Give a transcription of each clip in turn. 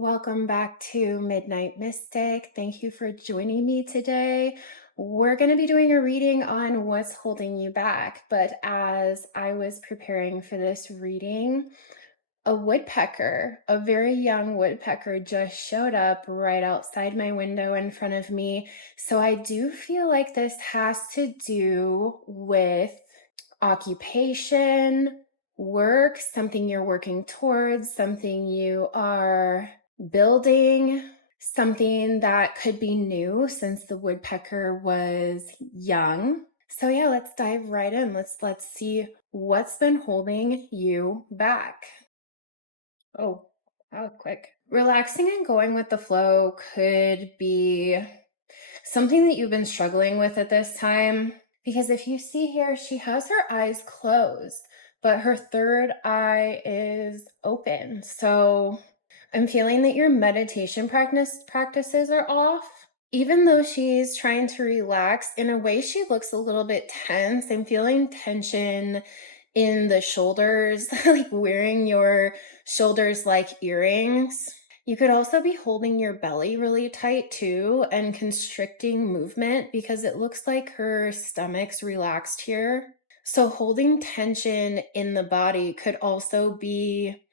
Welcome back to Midnight Mystic. Thank you for joining me today. We're going to be doing a reading on what's holding you back. But as I was preparing for this reading, a woodpecker, a very young woodpecker, just showed up right outside my window in front of me. So I do feel like this has to do with occupation, work, something you're working towards, something you are building, something that could be new since the woodpecker was young. So yeah, let's dive right in. Let's see what's been holding you back. Oh, that was quick. Relaxing and going with the flow could be something that you've been struggling with at this time. Because if you see here, she has her eyes closed, but her third eye is open. So I'm feeling that your meditation practices are off. Even though she's trying to relax, in a way she looks a little bit tense. I'm feeling tension in the shoulders, like wearing your shoulders like earrings. You could also be holding your belly really tight too and constricting movement because it looks like her stomach's relaxed here. So holding tension in the body could also be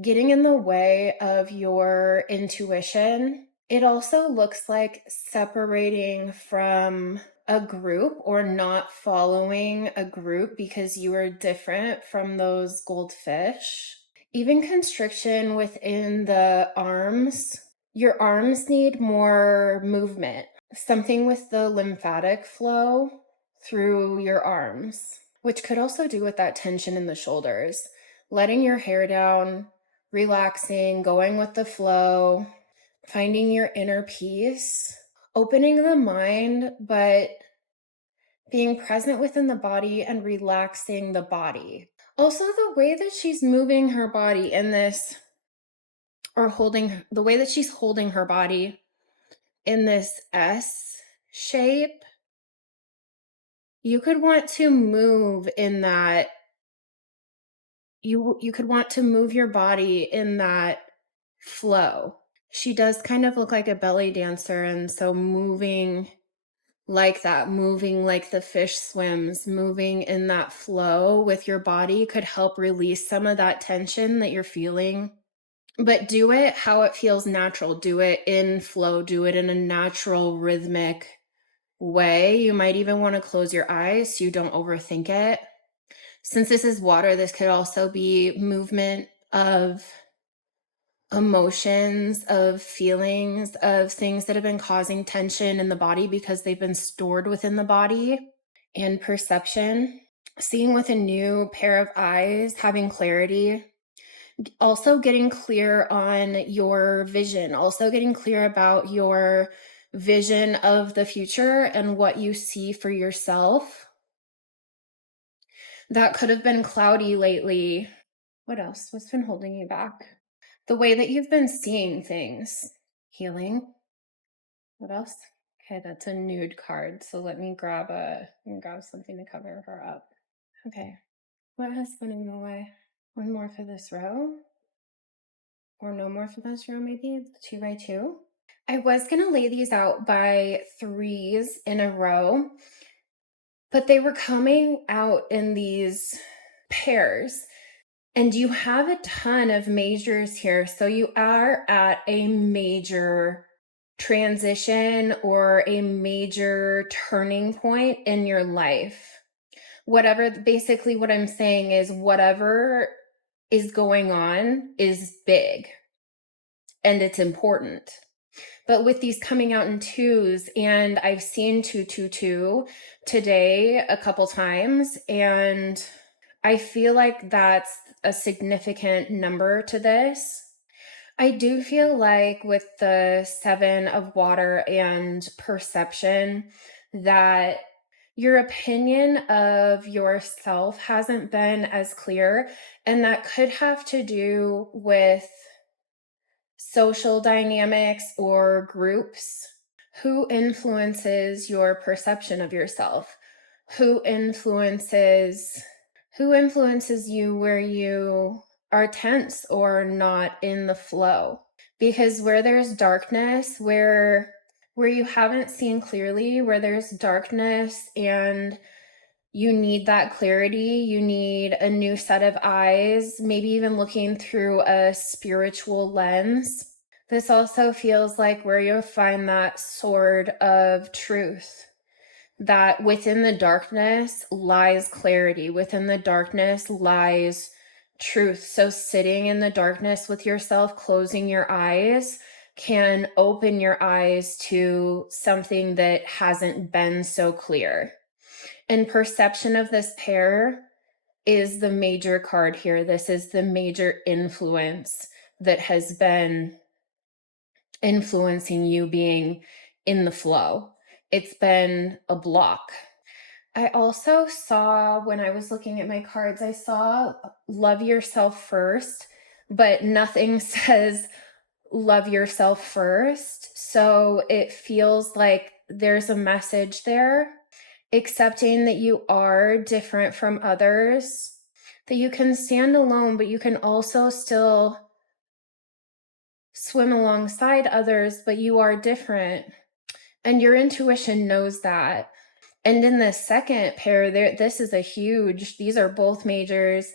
getting in the way of your intuition. It also looks like separating from a group or not following a group because you are different from those goldfish. Even constriction within the arms. Your arms need more movement, something with the lymphatic flow through your arms, which could also do with that tension in the shoulders. Letting your hair down, relaxing, going with the flow, finding your inner peace, opening the mind, but being present within the body and relaxing the body. Also, the way that she's moving her body in this, or holding, the way that she's holding her body in this S shape, you could want to move in that, you could want to move your body in that flow. She does kind of look like a belly dancer, and so moving like that, moving like the fish swims, moving in that flow with your body could help release some of that tension that you're feeling. But do it how it feels natural. Do it in flow, do it in a natural, rhythmic way. You might even want to close your eyes so you don't overthink it. Since this is water, this could also be movement of emotions, of feelings, of things that have been causing tension in the body because they've been stored within the body, and perception. Seeing with a new pair of eyes, having clarity. Also getting clear on your vision, also getting clear about your vision of the future and what you see for yourself. That could have been cloudy lately. What else? What's been holding you back? The way that you've been seeing things. Healing. What else? Okay, that's a nude card. So let me grab something to cover her up. Okay. What has been in the way? One more for this row. Or no more for this row, maybe 2x2. I was going to lay these out by threes in a row, but they were coming out in these pairs. And you have a ton of majors here. So you are at a major transition or a major turning point in your life. Basically what I'm saying is whatever is going on is big and it's important. But with these coming out in twos, and I've seen 222 today a couple times, and I feel like that's a significant number to this. I do feel like with the 7 of water and perception that your opinion of yourself hasn't been as clear, and that could have to do with social dynamics or groups. Who influences your perception of yourself? Who influences you where you are tense or not in the flow? Because where there's darkness, where you haven't seen clearly, where there's darkness and you need that clarity, you need a new set of eyes, maybe even looking through a spiritual lens. This also feels like where you'll find that sword of truth, that within the darkness lies clarity, within the darkness lies truth. So sitting in the darkness with yourself, closing your eyes, can open your eyes to something that hasn't been so clear. And perception of this pair is the major card here. This is the major influence that has been influencing you being in the flow. It's been a block. I also saw, when I was looking at my cards, I saw love yourself first, but nothing says love yourself first. So it feels like there's a message there, accepting that you are different from others, that you can stand alone, but you can also still swim alongside others, but you are different. And your intuition knows that. And in the second pair, this is a huge, these are both majors.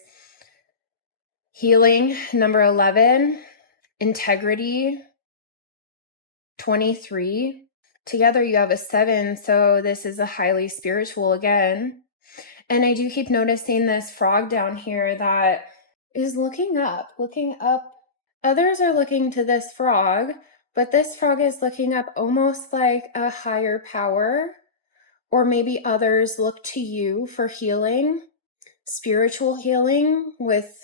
Healing, number 11, integrity, 23. Together you have a 7, so this is a highly spiritual again. And I do keep noticing this frog down here that is looking up, looking up. Others are looking to this frog, but this frog is looking up almost like a higher power, or maybe others look to you for healing, spiritual healing, with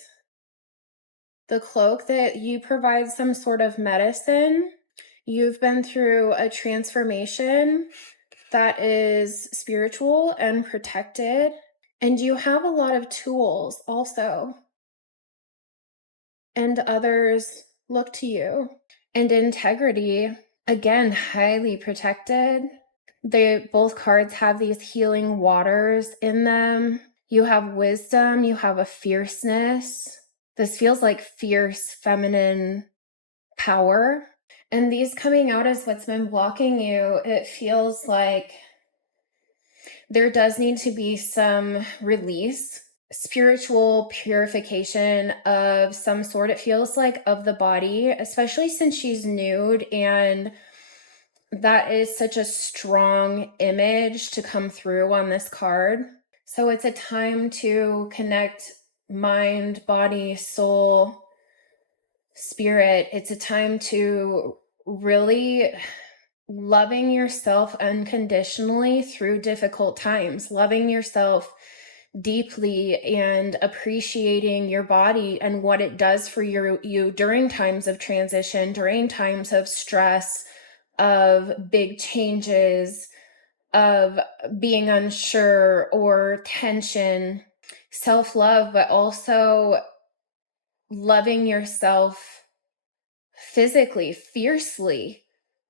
the cloak that you provide some sort of medicine. You've been through a transformation that is spiritual and protected, and you have a lot of tools also, and others look to you. And integrity, again, highly protected. Both cards have these healing waters in them. You have wisdom, you have a fierceness. This feels like fierce feminine power. And these coming out as what's been blocking you, it feels like there does need to be some release, spiritual purification of some sort. It feels like of the body, especially since she's nude, and that is such a strong image to come through on this card. So it's a time to connect mind, body, soul, spirit. It's a time to really loving yourself unconditionally through difficult times, loving yourself deeply and appreciating your body and what it does for you during times of transition, during times of stress, of big changes, of being unsure or tension. Self-love, but also loving yourself physically, fiercely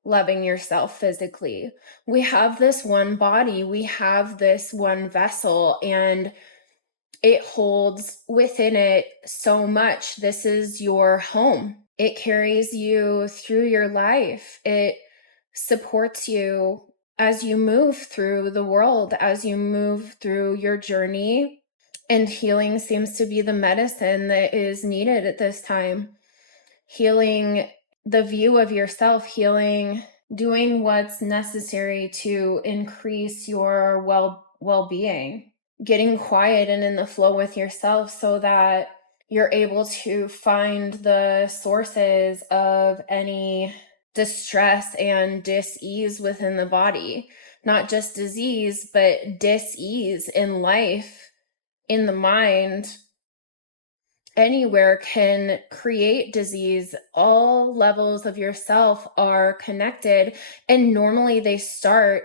loving yourself physically. We have this one body, we have this one vessel, and it holds within it so much. This is your home. It carries you through your life. It supports you as you move through the world, as you move through your journey. And healing seems to be the medicine that is needed at this time. Healing the view of yourself, healing, doing what's necessary to increase your well-being, getting quiet and in the flow with yourself so that you're able to find the sources of any distress and dis-ease within the body. Not just disease, but dis-ease in life, in the mind, anywhere can create disease. All levels of yourself are connected, and normally they start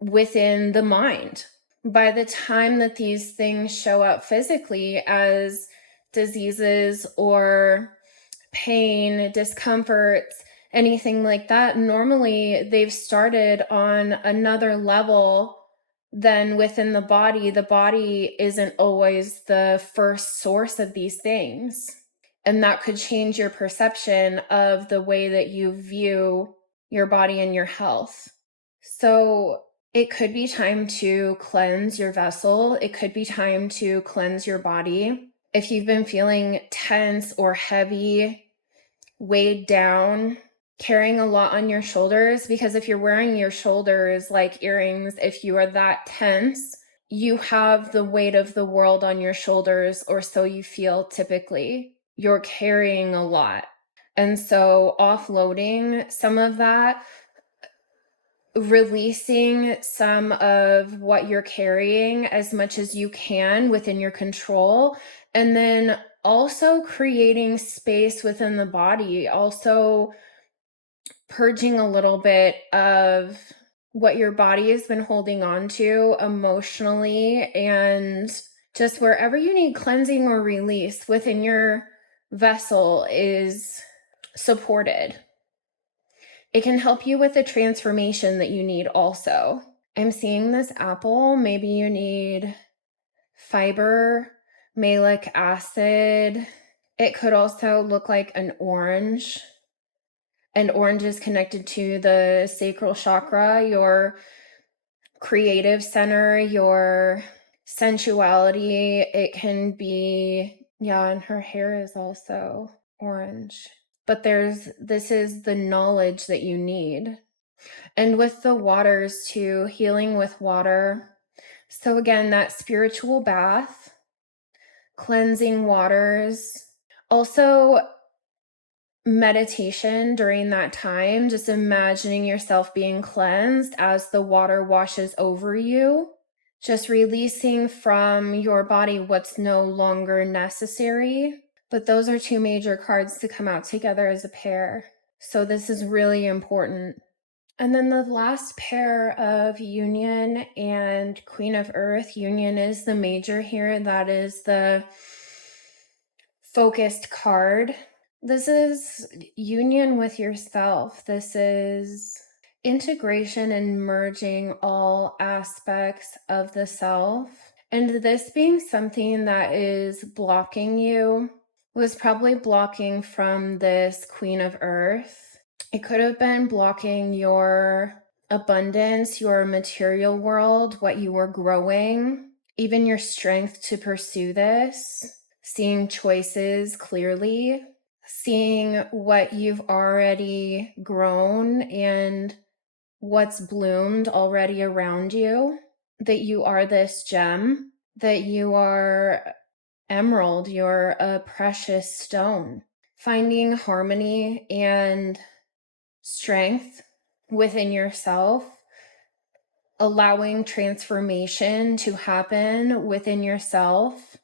within the mind. By the time that these things show up physically as diseases or pain, discomforts, anything like that, normally they've started on another level than within the body. The body isn't always the first source of these things. And that could change your perception of the way that you view your body and your health. So it could be time to cleanse your vessel. It could be time to cleanse your body. If you've been feeling tense or heavy, weighed down, carrying a lot on your shoulders, because if you're wearing your shoulders like earrings, if you are that tense, you have the weight of the world on your shoulders, or so you feel typically. You're carrying a lot. And so offloading some of that, releasing some of what you're carrying as much as you can within your control, and then also creating space within the body, also purging a little bit of what your body has been holding on to emotionally, and just wherever you need cleansing or release within your vessel is supported. It can help you with the transformation that you need also. I'm seeing this apple. Maybe you need fiber, malic acid. It could also look like an orange. And orange is connected to the sacral chakra, your creative center, your sensuality. It can be, yeah, and her hair is also orange. But this is the knowledge that you need. And with the waters too, healing with water. So again, that spiritual bath, cleansing waters. Also meditation during that time, just imagining yourself being cleansed as the water washes over you, just releasing from your body what's no longer necessary. But those are two major cards to come out together as a pair. So this is really important. And then the last pair of Union and Queen of Earth. Union is the major here. That is the focused card. This is union with yourself. This is integration and merging all aspects of the self. And this being something that is blocking you, was probably blocking from this Queen of Earth. It could have been blocking your abundance, your material world, what you were growing, even your strength to pursue this, seeing choices clearly, seeing what you've already grown and what's bloomed already around you, that you are this gem, that you are emerald, you're a precious stone. Finding harmony and strength within yourself, allowing transformation to happen within yourself.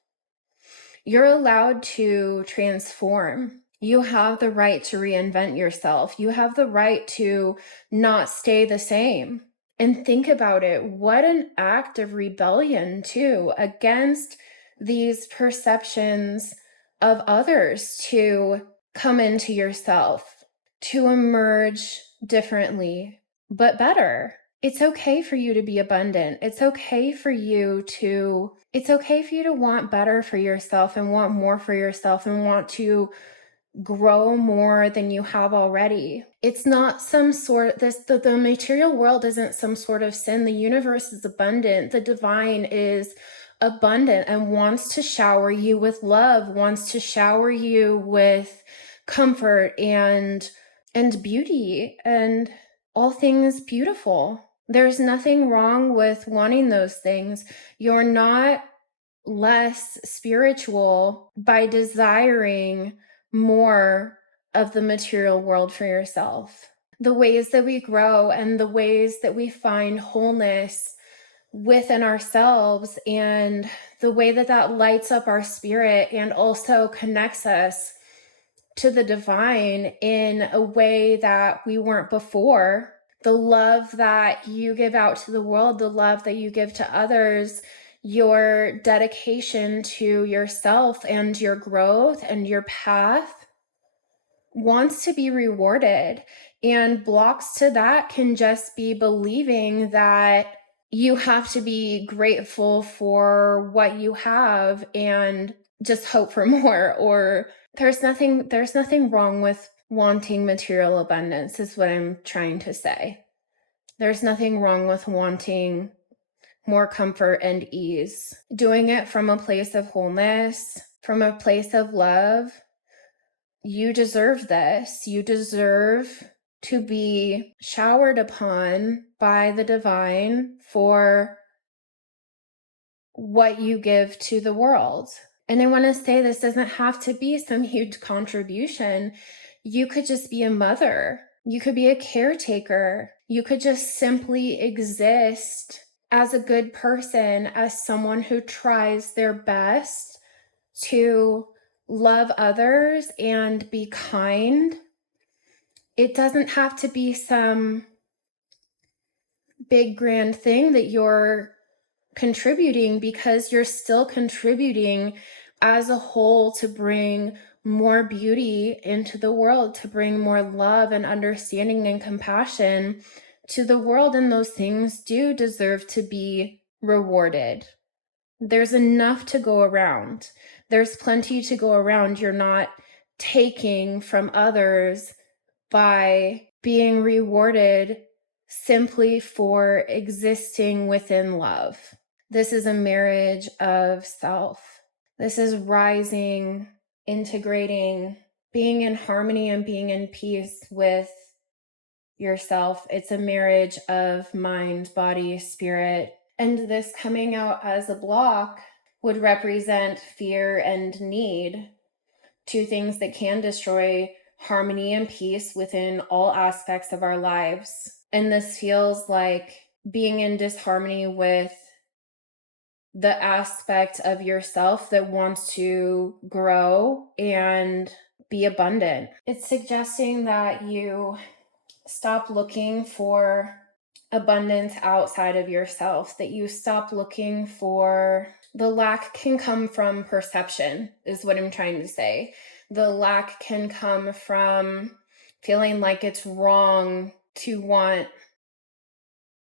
You're allowed to transform. You have the right to reinvent yourself. You have the right to not stay the same. And think about it. What an act of rebellion, too, against these perceptions of others, to come into yourself, to emerge differently, but better. It's okay for you to be abundant. It's okay for you to want better for yourself and want more for yourself and want to grow more than you have already. It's not some sort, the material world isn't some sort of sin. The universe is abundant. The divine is abundant and wants to shower you with love, wants to shower you with comfort and beauty and all things beautiful. There's nothing wrong with wanting those things. You're not less spiritual by desiring more of the material world for yourself. The ways that we grow and the ways that we find wholeness within ourselves, and the way that that lights up our spirit and also connects us to the divine in a way that we weren't before. The love that you give out to the world, the love that you give to others, your dedication to yourself and your growth and your path wants to be rewarded. And blocks to that can just be believing that you have to be grateful for what you have and just hope for more, or There's nothing wrong with wanting material abundance, is what I'm trying to say. There's nothing wrong with wanting more comfort and ease. Doing it from a place of wholeness, from a place of love. You deserve this. You deserve to be showered upon by the divine for what you give to the world. And I want to say, this doesn't have to be some huge contribution. You could just be a mother. You could be a caretaker. You could just simply exist as a good person, as someone who tries their best to love others and be kind. It doesn't have to be some big grand thing that you're contributing, because you're still contributing as a whole to bring more beauty into the world, to bring more love and understanding and compassion to the world. And those things do deserve to be rewarded. There's enough to go around. There's plenty to go around. You're not taking from others by being rewarded simply for existing within love. This is a marriage of self. This is rising, integrating, being in harmony and being in peace with yourself. It's a marriage of mind, body, spirit. And this coming out as a block would represent fear and need, two things that can destroy harmony and peace within all aspects of our lives. And this feels like being in disharmony with the aspect of yourself that wants to grow and be abundant. It's suggesting that you stop looking for abundance outside of yourself, that you stop looking for the lack. Can come from perception, is what I'm trying to say. The lack can come from feeling like it's wrong to want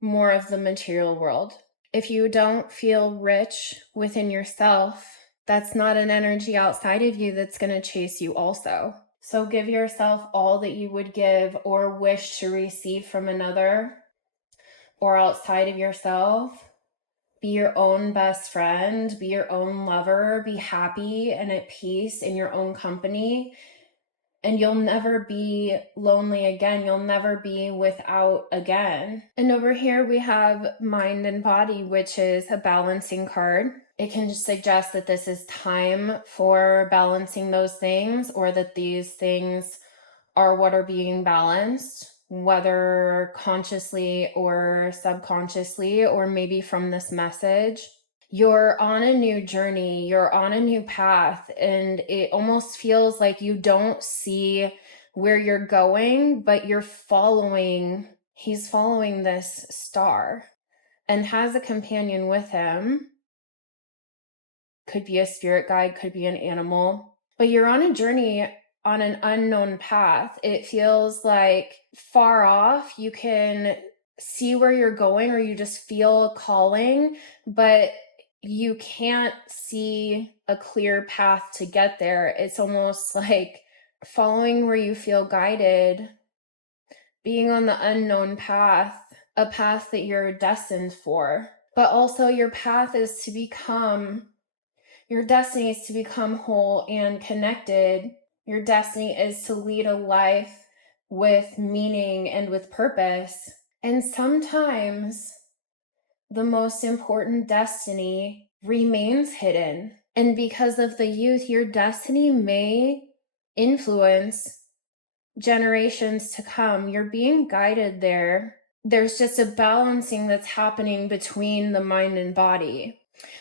more of the material world. If you don't feel rich within yourself, that's not an energy outside of you that's going to chase you also. So give yourself all that you would give or wish to receive from another or outside of yourself. Be your own best friend, be your own lover, be happy and at peace in your own company. And you'll never be lonely again. You'll never be without again. And over here we have mind and body, which is a balancing card. It can just suggest that this is time for balancing those things, or that these things are what are being balanced, whether consciously or subconsciously, or maybe from this message. You're on a new journey, you're on a new path, and it almost feels like you don't see where you're going, but he's following this star and has a companion with him. Could be a spirit guide, could be an animal, but you're on a journey on an unknown path. It feels like far off. You can see where you're going, or you just feel a calling, but you can't see a clear path to get there. It's almost like following where you feel guided, being on the unknown path, a path that you're destined for. But also your destiny is to become whole and connected. Your destiny is to lead a life with meaning and with purpose. And sometimes the most important destiny remains hidden. And because of the youth, your destiny may influence generations to come. You're being guided there. There's just a balancing that's happening between the mind and body,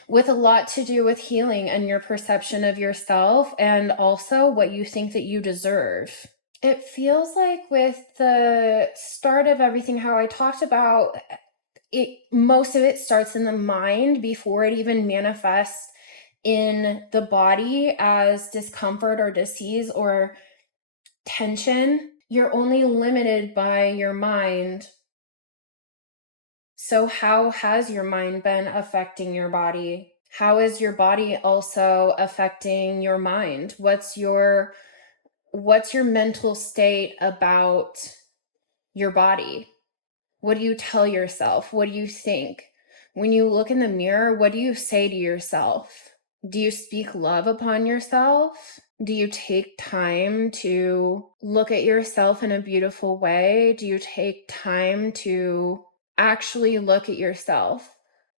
with a lot to do with healing and your perception of yourself, and also what you think that you deserve. It feels like with the start of everything, how I talked about it, most of it starts in the mind before it even manifests in the body as discomfort or disease or tension. You're only limited by your mind. So how has your mind been affecting your body? How is your body also affecting your mind? What's your mental state about your body? What do you tell yourself? What do you think? When you look in the mirror, what do you say to yourself? Do you speak love upon yourself? Do you take time to look at yourself in a beautiful way? Do you take time to actually look at yourself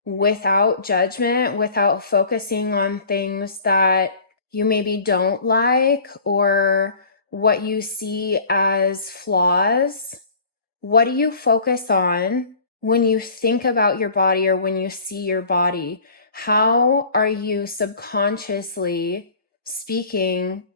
without judgment, without focusing on things that you maybe don't like or what you see as flaws? What do you focus on when you think about your body or when you see your body? How are you subconsciously speaking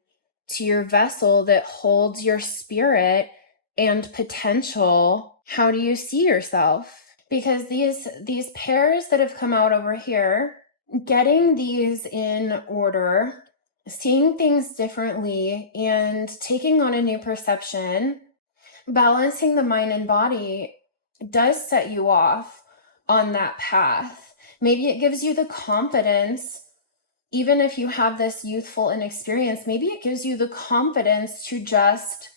to your vessel that holds your spirit and potential? How do you see yourself? Because these pairs that have come out over here, getting these in order, seeing things differently, and taking on a new perception, balancing the mind and body does set you off on that path. Maybe it gives you the confidence, even if you have this youthful inexperience, maybe it gives you the confidence to just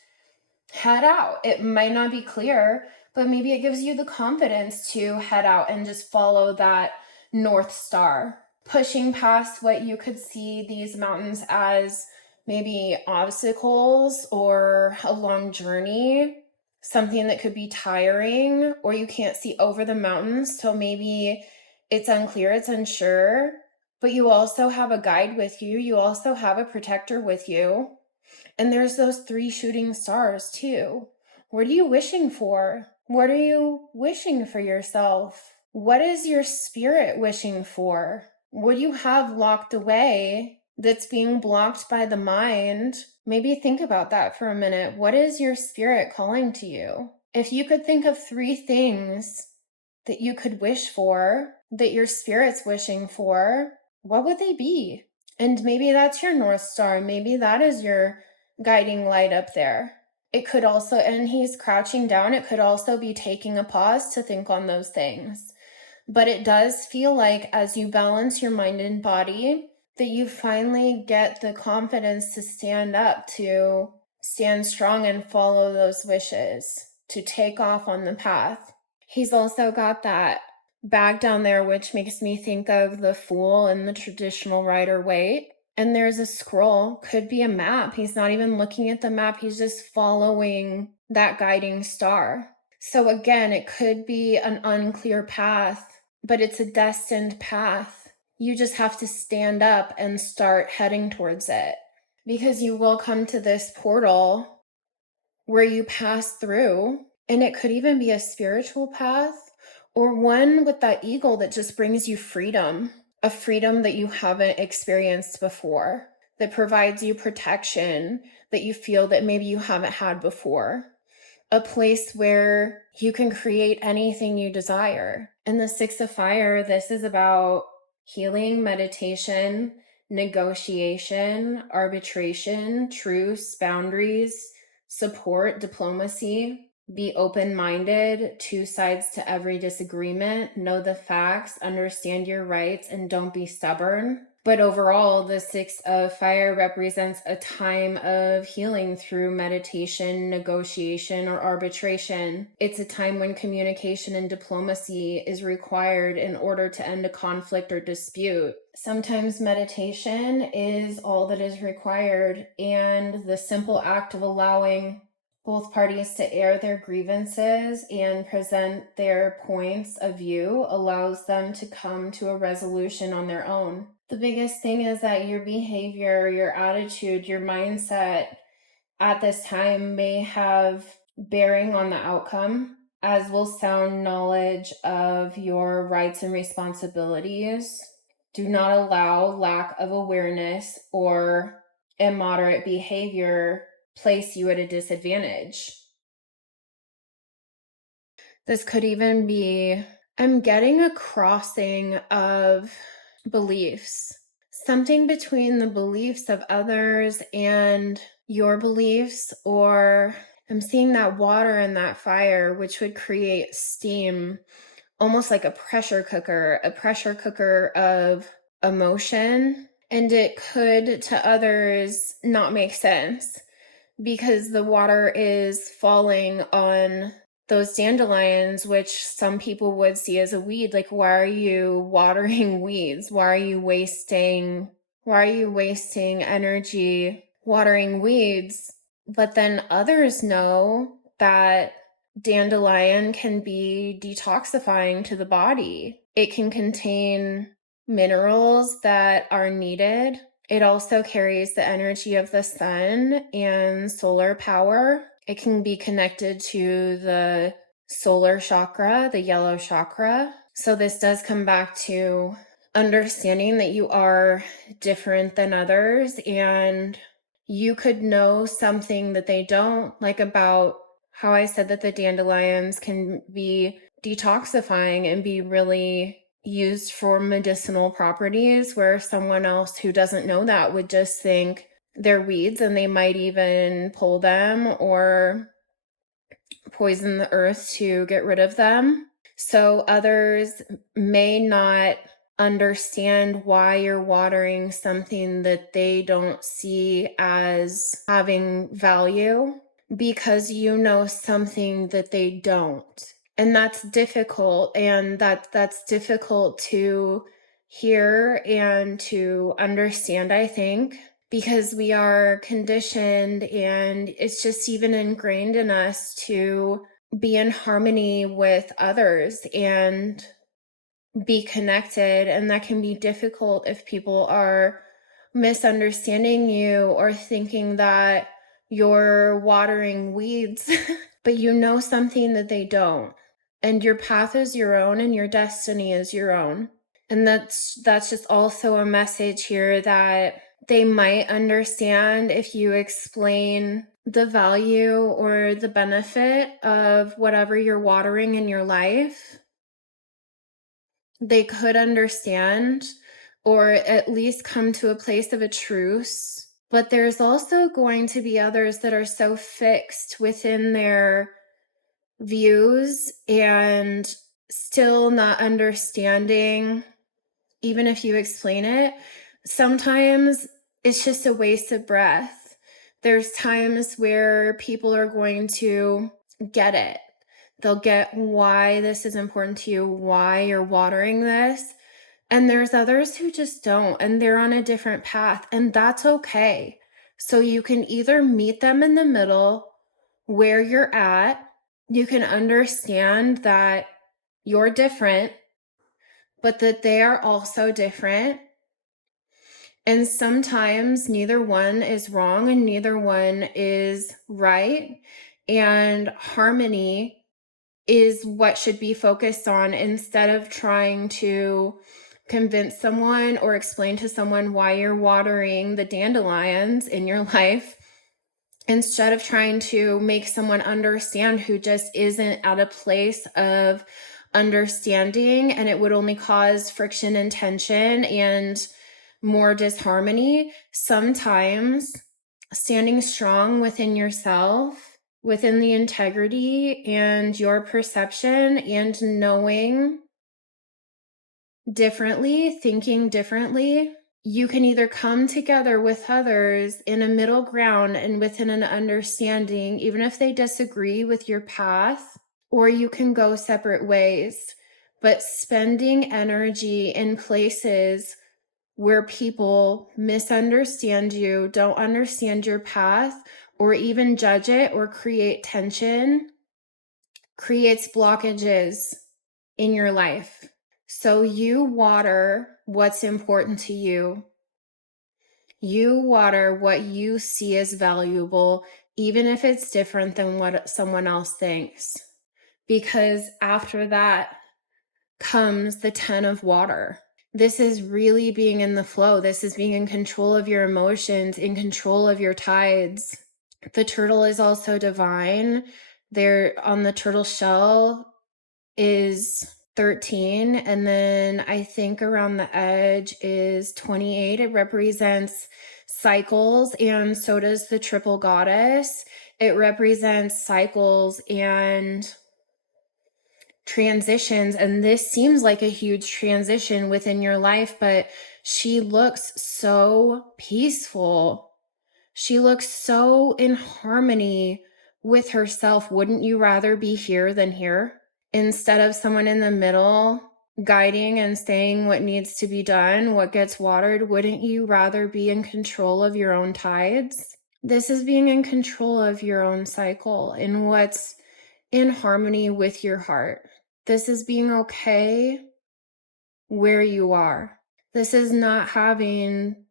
head out. It might not be clear, but maybe it gives you the confidence to head out and just follow that North Star, pushing past what you could see these mountains as maybe obstacles or a long journey, something that could be tiring, or you can't see over the mountains. So maybe it's unclear, it's unsure, but you also have a guide with you. You also have a protector with you. And there's those 3 shooting stars too. What are you wishing for? What are you wishing for yourself? What is your spirit wishing for? What do you have locked away that's being blocked by the mind? Maybe think about that for a minute. What is your spirit calling to you? If you could think of 3 things that you could wish for, that your spirit's wishing for, what would they be? And maybe that's your North Star. Maybe that is your guiding light up there. It could also, and he's crouching down, it could also be taking a pause to think on those things. But it does feel like as you balance your mind and body, that you finally get the confidence to stand up, to stand strong and follow those wishes, to take off on the path. He's also got that bag down there, which makes me think of the Fool in the traditional Rider-Waite. And there's a scroll, could be a map. He's not even looking at the map. He's just following that guiding star. So again, it could be an unclear path, but it's a destined path. You just have to stand up and start heading towards it, because you will come to this portal where you pass through, and it could even be a spiritual path or one with that eagle that just brings you freedom, a freedom that you haven't experienced before, that provides you protection that you feel that maybe you haven't had before, a place where you can create anything you desire. In the 6 of Fire, this is about healing, meditation, negotiation, arbitration, truce, boundaries, support, diplomacy. Be open-minded, 2 sides to every disagreement, know the facts, understand your rights, and don't be stubborn. But overall, the 6 of Fire represents a time of healing through meditation, negotiation, or arbitration. It's a time when communication and diplomacy is required in order to end a conflict or dispute. Sometimes meditation is all that is required, and the simple act of allowing both parties to air their grievances and present their points of view allows them to come to a resolution on their own. The biggest thing is that your behavior, your attitude, your mindset at this time may have bearing on the outcome, as will sound knowledge of your rights and responsibilities. Do not allow lack of awareness or immoderate behavior place you at a disadvantage. This could even be, I'm getting a crossing of beliefs, something between the beliefs of others and your beliefs, or I'm seeing that water and that fire, which would create steam, almost like a pressure cooker of emotion, and it could to others not make sense because the water is falling on those dandelions, which some people would see as a weed. Like, why are you watering weeds? Why are you wasting energy watering weeds? But then others know that dandelion can be detoxifying to the body. It can contain minerals that are needed. It also carries the energy of the sun and solar power. It can be connected to the solar chakra, the yellow chakra. So this does come back to understanding that you are different than others, and you could know something that they don't, like about how I said that the dandelions can be detoxifying and be really used for medicinal properties, where someone else who doesn't know that would just think they're weeds, and they might even pull them or poison the earth to get rid of them. So others may not understand why you're watering something that they don't see as having value, because you know something that they don't. And that's difficult, and that's difficult to hear and to understand, I think, because we are conditioned, and it's just even ingrained in us to be in harmony with others and be connected. And that can be difficult if people are misunderstanding you or thinking that you're watering weeds, but you know something that they don't. And your path is your own, and your destiny is your own. And that's just also a message here that they might understand if you explain the value or the benefit of whatever you're watering in your life. They could understand, or at least come to a place of a truce. But there's also going to be others that are so fixed within their views and still not understanding, even if you explain it. Sometimes it's just a waste of breath. There's times where people are going to get it. They'll get why this is important to you, why you're watering this. And there's others who just don't, and they're on a different path, and that's okay. So you can either meet them in the middle where you're at. You can understand that you're different, but that they are also different. And sometimes neither one is wrong and neither one is right. And harmony is what should be focused on, instead of trying to convince someone or explain to someone why you're watering the dandelions in your life. Instead of trying to make someone understand who just isn't at a place of understanding, and it would only cause friction and tension and more disharmony. Sometimes standing strong within yourself, within the integrity and your perception, and knowing differently, thinking differently, you can either come together with others in a middle ground and within an understanding, even if they disagree with your path, or you can go separate ways. But spending energy in places where people misunderstand you, don't understand your path, or even judge it or create tension, creates blockages in your life. So you water what's important to you. You water what you see as valuable, even if it's different than what someone else thinks. Because after that comes the 10 of water. This is really being in the flow. This is being in control of your emotions, in control of your tides. The turtle is also divine. There on the turtle shell is 13, and then I think around the edge is 28. It represents cycles, and so does the triple goddess. It represents cycles and transitions, and this seems like a huge transition within your life, but She looks so peaceful. She looks so in harmony with herself. Wouldn't you rather be here than here? Instead of someone in the middle guiding and saying what needs to be done, what gets watered, wouldn't you rather be in control of your own tides? This is being in control of your own cycle and what's in harmony with your heart. This is being okay where you are. This is not having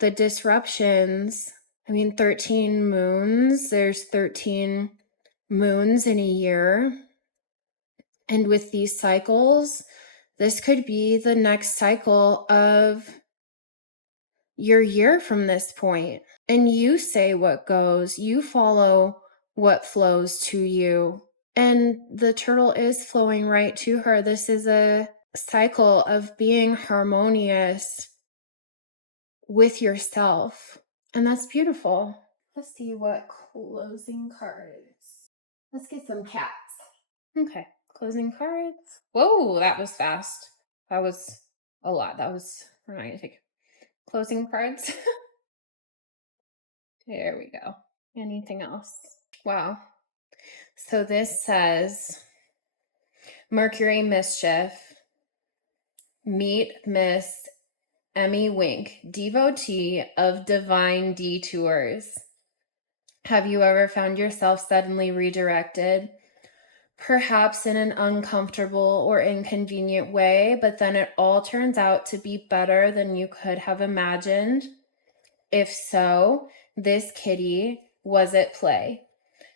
the disruptions. I mean, 13 moons, there's 13 moons in a year. And with these cycles, this could be the next cycle of your year from this point. And you say what goes, you follow what flows to you. And the turtle is flowing right to her. This is a cycle of being harmonious with yourself. And that's beautiful. Let's see what closing cards. Let's get some cats. Okay, closing cards. Whoa, that was fast. That was a lot. We're not gonna take closing cards. There we go. Anything else? Wow. So this says, Mercury Mischief, meet Miss Emmy Wink, devotee of divine detours. Have you ever found yourself suddenly redirected? Perhaps in an uncomfortable or inconvenient way, but then it all turns out to be better than you could have imagined? If so, this kitty was at play,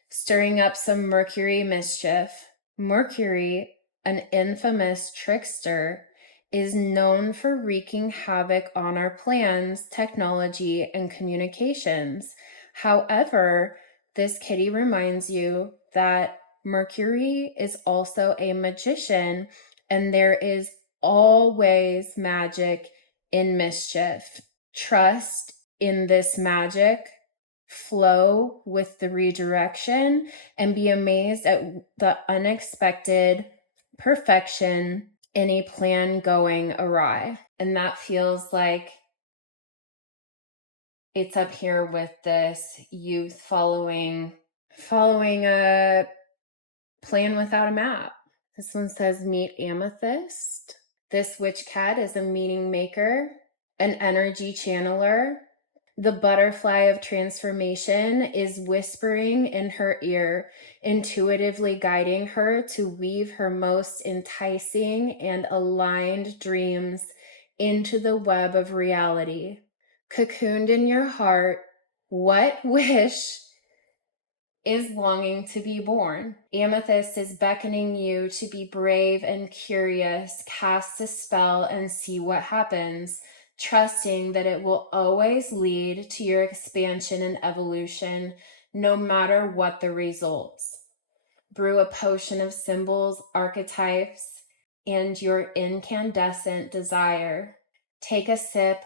stirring up some Mercury mischief. Mercury, an infamous trickster, is known for wreaking havoc on our plans, technology, and communications. However, this kitty reminds you that Mercury is also a magician, and there is always magic in mischief. Trust in this magic, flow with the redirection, and be amazed at the unexpected perfection in a plan going awry. And that feels like it's up here with this youth following a plan without a map. This one says, meet Amethyst. This witch cat is a meaning maker, an energy channeler. The butterfly of transformation is whispering in her ear, intuitively guiding her to weave her most enticing and aligned dreams into the web of reality. Cocooned in your heart, what wish is longing to be born? Amethyst is beckoning you to be brave and curious, cast a spell and see what happens, trusting that it will always lead to your expansion and evolution, no matter what the results. Brew a potion of symbols, archetypes, and your incandescent desire. Take a sip,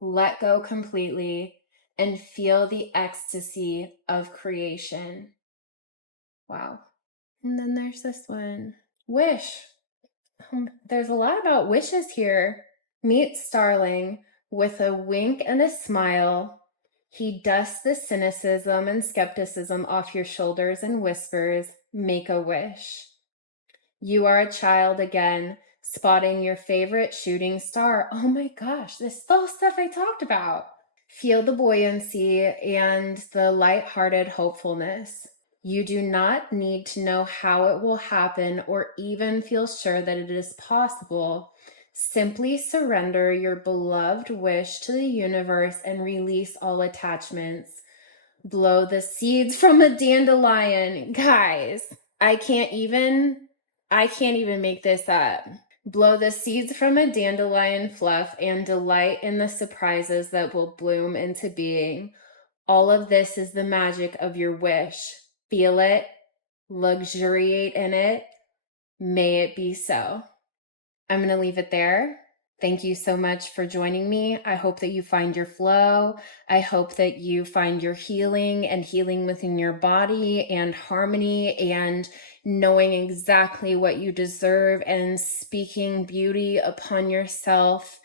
let go completely, and feel the ecstasy of creation. Wow. And then there's this one. Wish. There's a lot about wishes here. Meet Starling with a wink and a smile. He dusts the cynicism and skepticism off your shoulders and whispers, make a wish. You are a child again, spotting your favorite shooting star. Oh my gosh, this is all stuff I talked about. Feel the buoyancy and the lighthearted hopefulness. You do not need to know how it will happen or even feel sure that it is possible. Simply surrender your beloved wish to the universe and release all attachments. Blow the seeds from a dandelion. Guys, I can't even make this up. Blow the seeds from a dandelion fluff and delight in the surprises that will bloom into being. All of this is the magic of your wish. Feel it, luxuriate in it. May it be so. I'm going to leave it there. Thank you so much for joining me. I hope that you find your flow. I hope that you find your healing and healing within your body and harmony and knowing exactly what you deserve and speaking beauty upon yourself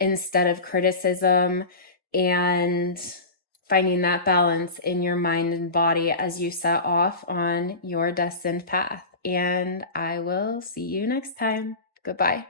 instead of criticism, and finding that balance in your mind and body as you set off on your destined path. And I will see you next time. Goodbye.